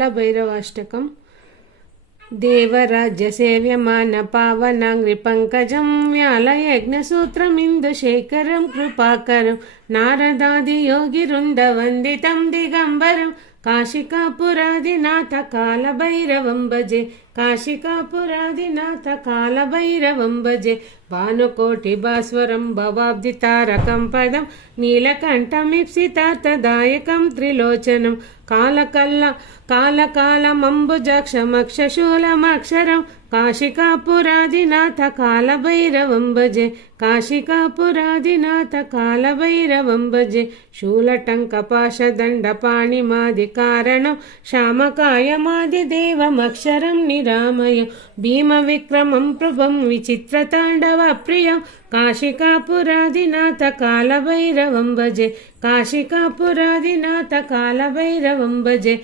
कालभैरवाष्टकम् देवराज्य सेव्यमान पावनांग्रि पंकजं व्यालयज्ञसूत्रमिन्दुशेखरं कृपाकरं नारदादि योगिवृन्दवन्दितं दिगंबरं काशिकापुरादिनाथ कालभैरवं भजे काशिकापुरादिनाथ कालभैरवं भजे भानुकोटि भास्वरं भवाब्धितारकं पदं नीलकण्ठमीप्सितार्थदायकं त्रिलोचनं कालकालमम्बुजाक्षमक्षशूलमक्षरं काशिकापुरादिनाथ कालभैरवं भजे काशिकापुरादिनाथ कालभैरवं भजे शूलटङ्कपाशदण्डपाणिमादिकारणं श्यामकायमादिदेवमक्षरं निरामय भीमविक्रमं प्रभं विचित्रताण्डवप्रियं काशिकापुरादिनाथ कालभैरवं भजे काशिकापुरादिनाथ कालभैरवं भजे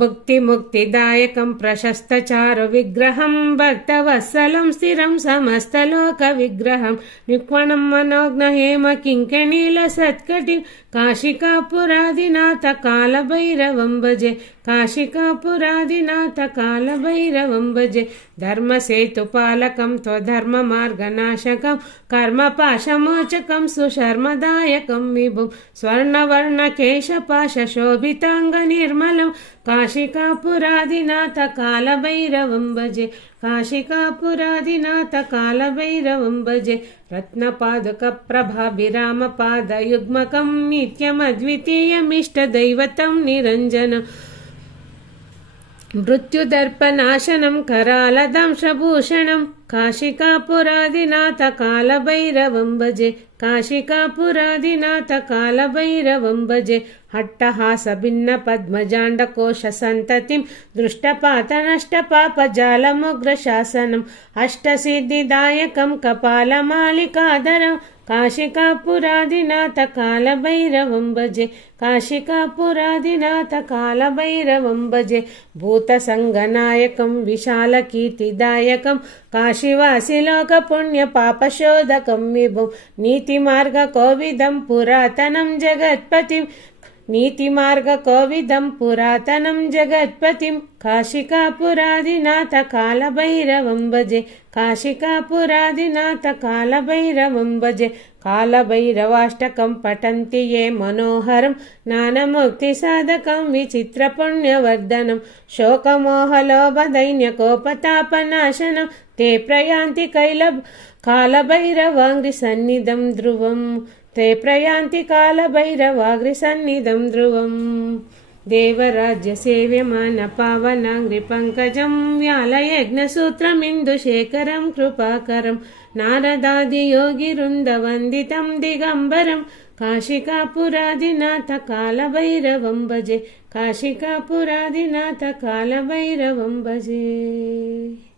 भुक्तिमुक्तिदायकं प्रशस्तचारु विग्रहं भक्तवत्सलं स्थिरं समस्तलोकविग्रहं निक्वणं मनोज्ञहेम किङ्कणीलसत्कटिं काशिकापुरादिनाथ कालभैरवं भजे काशिकापुरादिनाथ कालभैरवं भजे धर्मसेतुपालकं त्वधर्ममार्गनाशकं कर्मपाशमोचकं सुशर्मदायकं विभुं स्वर्णवर्णकेशपाशशोभिताङ्गनिर्मलं काशिकापुरादिनाथ कालभैरवं भजे काशिकापुरादिनाथ कालभैरवं भजे रत्नपादुकप्रभाभिरामपादयुग्मकं नित्यमद्वितीयमिष्टदैवतं निरञ्जनं मृत्युदर्पनाशनं करालदंशभूषणं काशिकापुरादिनाथ कालभैरवं भजे काशिकापुरादिनाथ कालभैरवं भजे हट्टहासभिन्नपद्मजाण्डकोशसन्ततिं दृष्टपातनष्टपापजालमुग्रशासनम् अष्टसिद्धिदायकं कपालमालिकाधरं काशिकापुरादिनाथ कालभैरवं भजे काशिकापुरादिनाथ कालभैरवं भजे भूतसङ्गनायकं विशालकीर्तिदायकं काशीवासिलोकपुण्यपापशोधकं विभुं नीतिमार्गकोविदं पुरातनं जगत्पतिं नीतिमार्गकोविदं पुरातनं जगत्पतिं काशिकापुरादिनाथ कालभैरवं भजे काशिकापुरादिनाथ कालभैरवं भजे कालभैरवाष्टकं पठन्ति ये मनोहरं ज्ञानमुक्तिसाधकं विचित्रपुण्यवर्धनं शोकमोहलोभदैन्यकोपतापनाशनं ते प्रयान्ति कालभैरवाङ्घ्रिसन्निधं ध्रुवम् ते प्रयान्ति कालभैरवाङ्घ्रिसन्निधं ध्रुवम् देवराज्य सेव्यमान पावनांग्रि पंकजं व्यालयज्ञसूत्रमिन्दुशेखरं कृपाकरं नारदादि योगिवृन्दवन्दितं दिगंबरं काशिकापुरादिनाथ कालभैरवं भजे काशिकापुरादिनाथ कालभैरवं भजे।